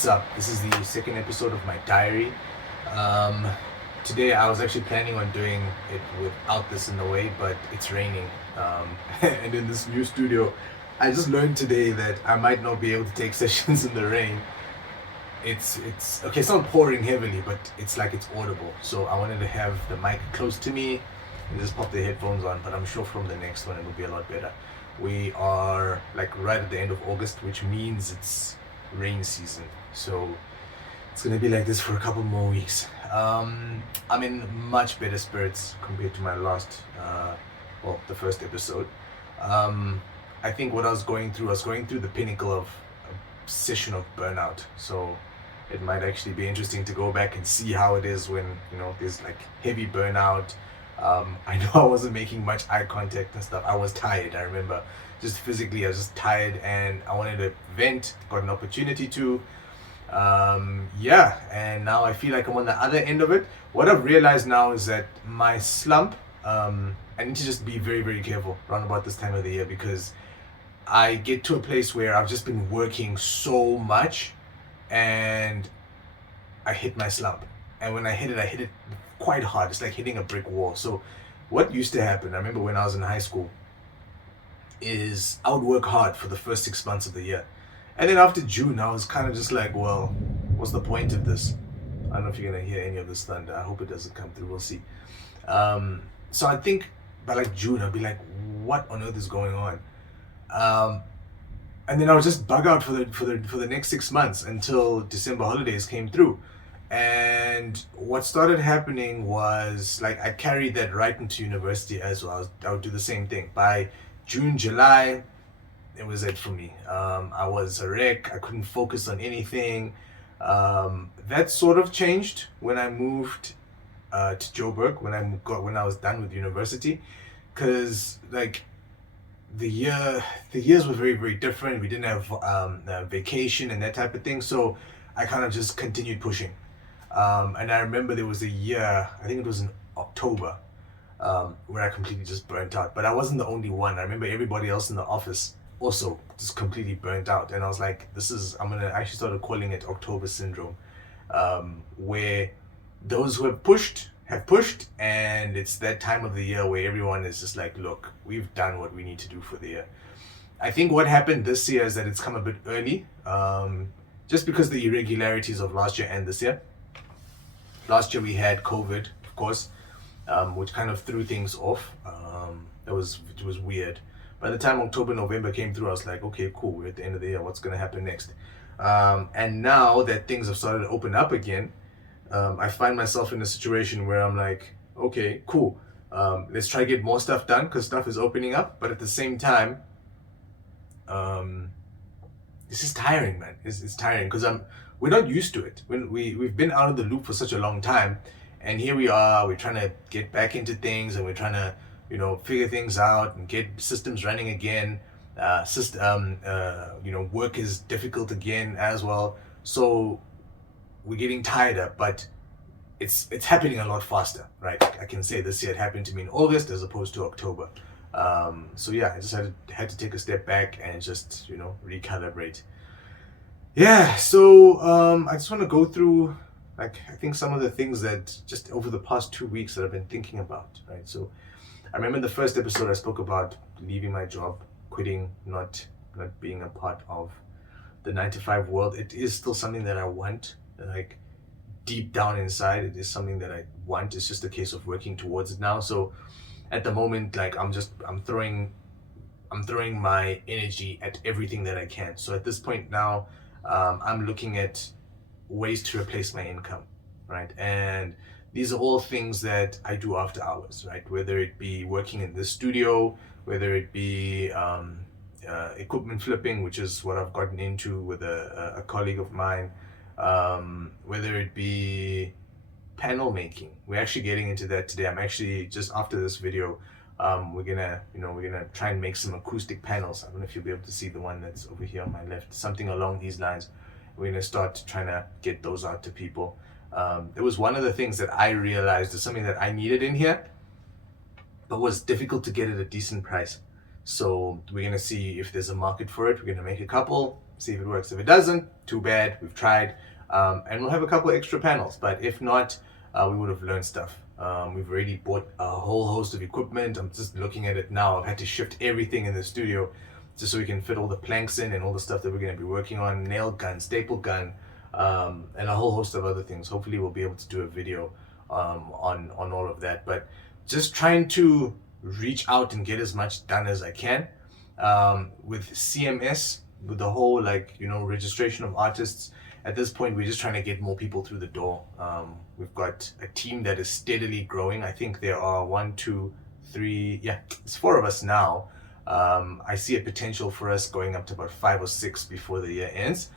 What's up? This is the second episode of my diary. Um, Today I was actually planning on doing it without this in the way, but it's raining. And in this new studio, I just learned today that I might not be able to take sessions in the rain. It's okay. It's not pouring heavily, but it's like it's audible. So I wanted to have the mic close to me and just pop the headphones on. But I'm sure from the next one it'll be a lot better. We are like right at the end of August, which means it's rain season. So it's gonna be like this for a couple more weeks. I'm in much better spirits compared to my last, the first episode. I think what I was going through the pinnacle of a session of burnout. So it might actually be interesting to go back and see how it is when there's like heavy burnout. I know I wasn't making much eye contact and stuff. I was tired. I remember just physically, I was just tired, and I wanted to vent. Got an opportunity to. And now I feel like I'm on the other end of it. What I've realized now is that my slump, I need to just be very, very careful around about this time of the year, because I get to a place where I've just been working so much and I hit my slump. And when I hit it quite hard. It's like hitting a brick wall. So what used to happen, I remember when I was in high school, is I would work hard for the first 6 months of the year. And then after June, I was kind of just like, well, what's the point of this? I don't know if you're going to hear any of this thunder. I hope it doesn't come through. We'll see. So I think by like June, I'll be like, what on earth is going on? And then I would just bug out for the next 6 months until December holidays came through. And what started happening was like I carried that right into university as well. I would do the same thing. By June, July, it was it for me. I was a wreck. I couldn't focus on anything. That sort of changed when I moved to Joburg, when I was done with university, because like the years were very, very different. We didn't have vacation and that type of thing, so I kind of just continued pushing. And I remember there was a year, I think it was in October, where I completely just burnt out. But I wasn't the only one. I remember everybody else in the office also just completely burnt out. And I was like, I'm going to actually start calling it October syndrome, where those who have pushed, and it's that time of the year where everyone is just like, look, we've done what we need to do for the year. I think what happened this year is that it's come a bit early, just because of the irregularities of last year and this year. Last year we had COVID, of course, which kind of threw things off. It was weird. By the time October, November came through, I was like, okay, cool, we're at the end of the year. What's going to happen next? And now that things have started to open up again, I find myself in a situation where I'm like, okay, cool. Let's try to get more stuff done because stuff is opening up. But at the same time, this is tiring, man. It's tiring because we're not used to it. When we've been out of the loop for such a long time, and here we are, we're trying to get back into things, and we're trying to, figure things out and get systems running again. Work is difficult again as well. So we're getting tired, but it's happening a lot faster, right? I can say this year it happened to me in August as opposed to October. I just had to take a step back and just recalibrate. Yeah, so I just want to go through, like, I think some of the things that just over the past 2 weeks that I've been thinking about, right? So I remember in the first episode I spoke about leaving my job, quitting, not being a part of the 9 to 5 world. It is still something that I want, like deep down inside, it is something that I want. It's just a case of working towards it now. So at the moment, like I'm throwing my energy at everything that I can. So at this point now, I'm looking at ways to replace my income, right? And these are all things that I do after hours, right? Whether it be working in the studio, whether it be equipment flipping, which is what I've gotten into with a colleague of mine, whether it be panel making. We're actually getting into that today. I'm actually, just after this video, we're gonna try and make some acoustic panels. I don't know if you'll be able to see the one that's over here on my left, something along these lines. We're gonna start trying to get those out to people. It was one of the things that I realized is something that I needed in here, but was difficult to get at a decent price. So we're gonna see if there's a market for it. We're gonna make a couple, see if it works. If it doesn't, too bad. We've tried, and we'll have a couple extra panels. But if not, we would have learned stuff. We've already bought a whole host of equipment. I'm just looking at it now. I've had to shift everything in the studio just so we can fit all the planks in and all the stuff that we're going to be working on, nail gun, staple gun, and a whole host of other things. Hopefully we'll be able to do a video on all of that. But just trying to reach out and get as much done as I can. With CMS, with the whole registration of artists, at this point we're just trying to get more people through the door. We've got a team that is steadily growing. I think there are one, two, three, yeah, it's four of us now. I see a potential for us going up to about 5 or 6 before the year ends.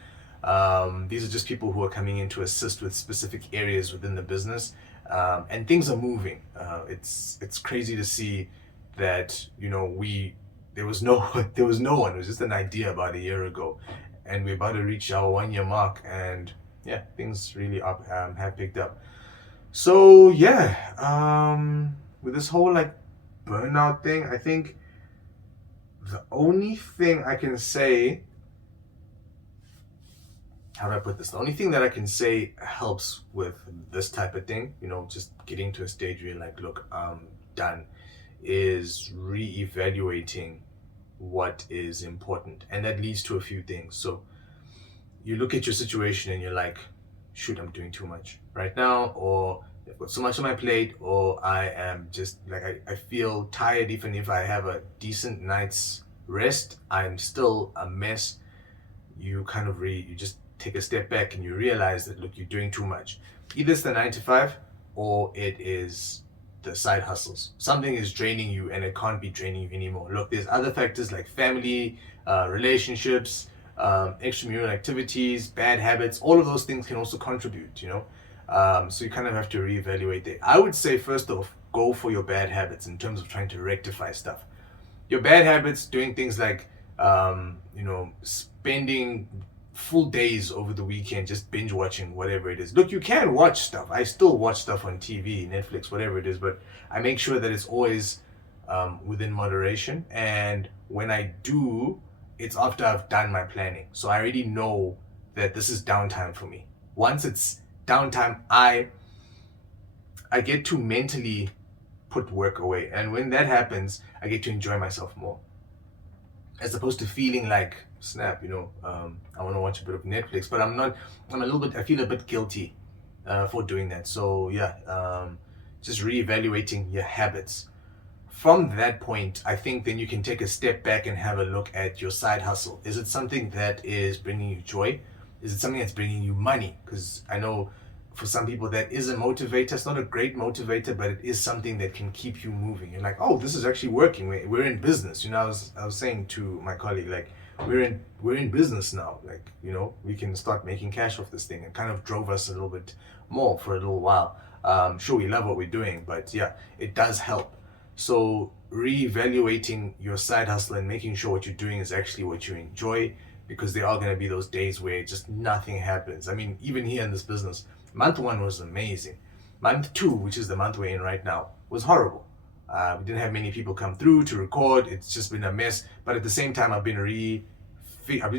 These are just people who are coming in to assist with specific areas within the business, and things are moving. It's crazy to see that there was no there was no one. It was just an idea about a year ago, and we're about to reach our 1 year mark, and yeah, things really have picked up. So yeah, with this whole burnout thing, I think the only thing I can say, how do I put this? The only thing that I can say helps with this type of thing, just getting to a stage where you're like, look, I'm done, is re-evaluating what is important. And that leads to a few things. So you look at your situation and you're like, shoot, I'm doing too much right now, or I've got so much on my plate, or I am just I feel tired. Even if I have a decent night's rest, I'm still a mess. You kind of you just take a step back and you realize that, look, you're doing too much. Either it's the 9 to 5 or it is the side hustles. Something is draining you and it can't be draining you anymore. Look, there's other factors like family, relationships, extramural activities, bad habits. All of those things can also contribute, so you kind of have to reevaluate that. I would say, first off, go for your bad habits in terms of trying to rectify stuff. Your bad habits, doing things like spending full days over the weekend just binge watching whatever it is. Look, you can watch stuff. I still watch stuff on TV, Netflix, whatever it is, but I make sure that it's always within moderation. And when I do, it's after I've done my planning. So I already know that this is downtime for me. Once it's downtime, I get to mentally put work away. And when that happens, I get to enjoy myself more. As opposed to feeling like, snap, I want to watch a bit of Netflix, but I feel a bit guilty for doing that. So yeah, just reevaluating your habits. From that point, I think then you can take a step back and have a look at your side hustle. Is it something that is bringing you joy? Is it something that's bringing you money? Because I know for some people that is a motivator. It's not a great motivator, but it is something that can keep you moving. You're like, oh, this is actually working. We're in business. I was saying to my colleague, like, we're in business now. Like, we can start making cash off this thing. And kind of drove us a little bit more for a little while. Sure, we love what we're doing, but yeah, it does help. So reevaluating your side hustle and making sure what you're doing is actually what you enjoy, because there are going to be those days where just nothing happens. I mean, even here in this business, month 1 was amazing. Month 2, which is the month we're in right now, was horrible. We didn't have many people come through to record. It's just been a mess. But at the same time, I've been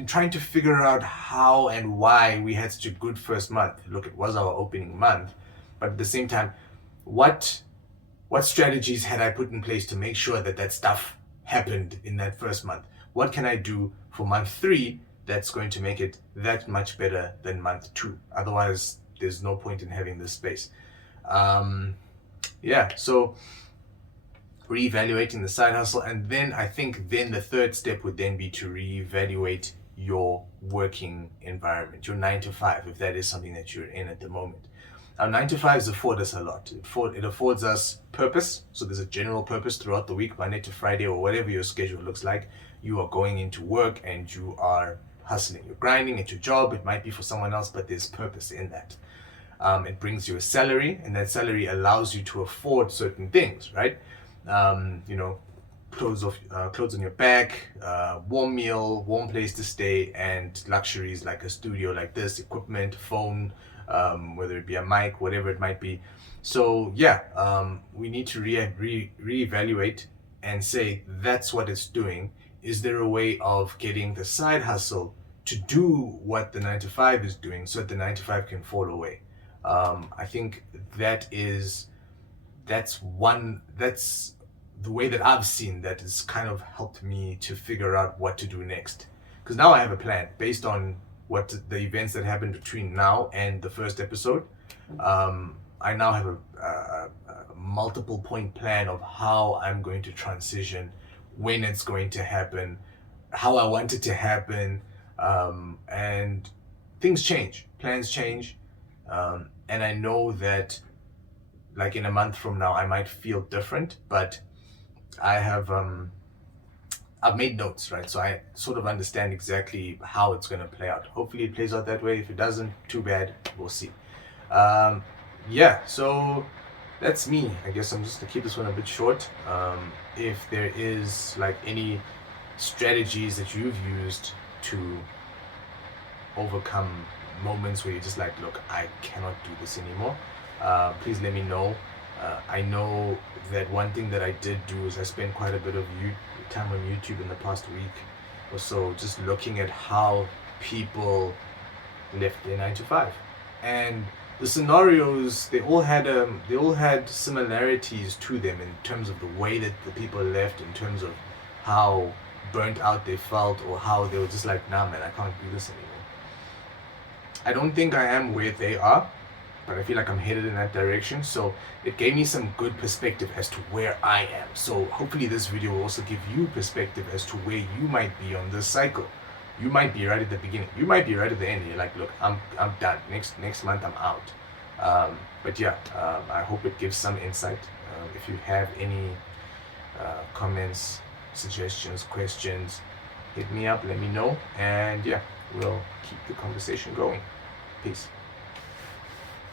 trying to figure out how and why we had such a good first month. Look, it was our opening month, but at the same time, what strategies had I put in place to make sure that stuff happened in that first month? What can I do for month 3 that's going to make it that much better than month 2? Otherwise, there's no point in having this space. So reevaluating the side hustle, and then I think the third step would then be to reevaluate your working environment, your 9 to 5, if that is something that you're in at the moment. Our 9 to 5s afford us a lot. It affords us purpose. So there's a general purpose throughout the week, Monday to Friday, or whatever your schedule looks like. You are going into work and you are hustling. You're grinding at your job. It might be for someone else, but there's purpose in that. It brings you a salary, and that salary allows you to afford certain things, right? Clothes on your back, warm meal, warm place to stay, and luxuries like a studio like this, equipment, phone, whether it be a mic, whatever it might be. So yeah, we need to reevaluate and say that's what it's doing? Is there a way of getting the side hustle to do what the 9 to 5 is doing so that the 9 to 5 can fall away? I think that's the way that I've seen that has kind of helped me to figure out what to do next. Because now I have a plan based on what the events that happened between now and the first episode. I now have a multiple point plan of how I'm going to transition, when it's going to happen, how I want it to happen, and things change, plans change, and I know that like in a month from now I might feel different, but I have I've made notes, right? So I sort of understand exactly how it's going to play out. Hopefully it plays out that way. If it doesn't, too bad. We'll see. Yeah, so that's me. I guess I'm just going to keep this one a bit short. If there is like any strategies that you've used to overcome moments where you're just like, look, I cannot do this anymore, please let me know. I know that one thing that I did do is I spent quite a bit of time on YouTube in the past week or so, just looking at how people left their 9 to 5, and the scenarios, they all had similarities to them in terms of the way that the people left, in terms of how burnt out they felt, or how they were just like, nah man, I can't do this anymore. I don't think I am where they are, but I feel like I'm headed in that direction. So it gave me some good perspective as to where I am. So hopefully this video will also give you perspective as to where you might be on this cycle. You might be right at the beginning. You might be right at the end. You're like, look, I'm done. Next month I'm out. But yeah, I hope it gives some insight. If you have any comments, suggestions, questions, hit me up. Let me know. And yeah, we'll keep the conversation going. Peace.